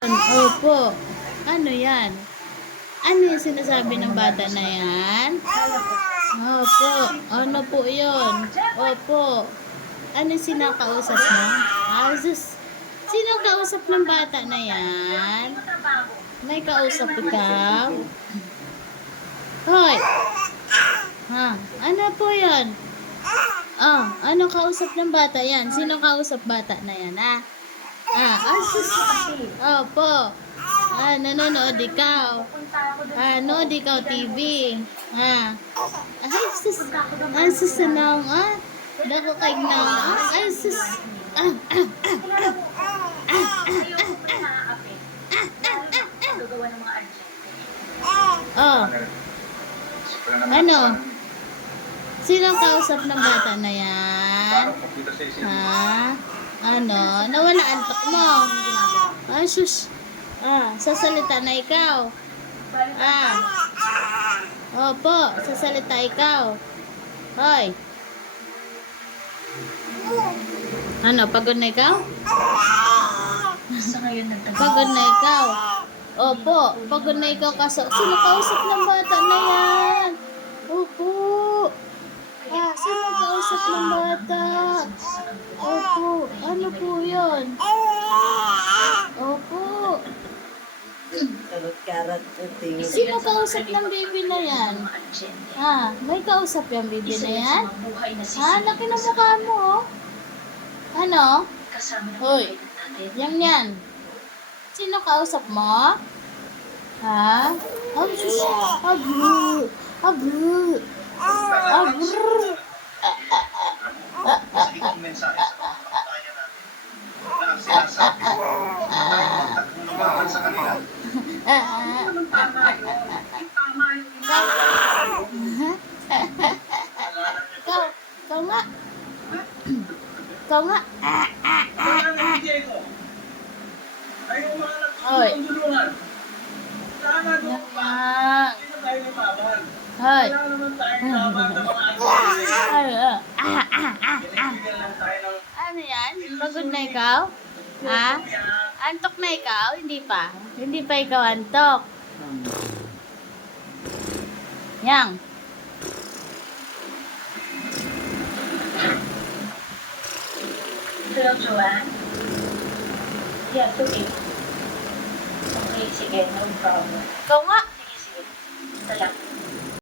Opo. Ano yan? Ano yung sinasabi ng bata na yan? Opo. Ano po yun? Opo. Ano yung sinakausap mo? Sus. Sino kausap ng bata na yan? May kausap ikaw? Hoy. Ha? Ano po yun? Oh, ano kausap ng bata yan? Sino kausap bata na yan, ha? Sus. Opo. Nanonood ikaw. Nood ikaw TV. Ay, sus. Sus, anong, Dako kay na, Ay, sus. Oh. Ano? Sino kausap ng bata na yan? Ano? Nawala antok mo. Sus. Sasalita na ikaw. Opo, sasalita ikaw. Hoy. Ano, pagod na ikaw? Pagod na ikaw. Opo, pagod na ikaw kaso. Sino kausap ng bata na yan? Opo. Sino kausap ng bata? Opo, ano po yun? Opo. Sino kausap ng baby na yan? May kausap yung baby na yan? Laki ng mukha mo, oh. Ano? Hoy, yan. Sino kausap mo? Ikaw nga. Hoy. Hoy. Ano yan? Pagod na ikaw? Antok na ikaw? Hindi pa. Hindi pa ikaw antok. Yang. Hello, Joanne? Yes, okay. Okay, sige, no problem. Ikaw nga. Sige. Ito lang.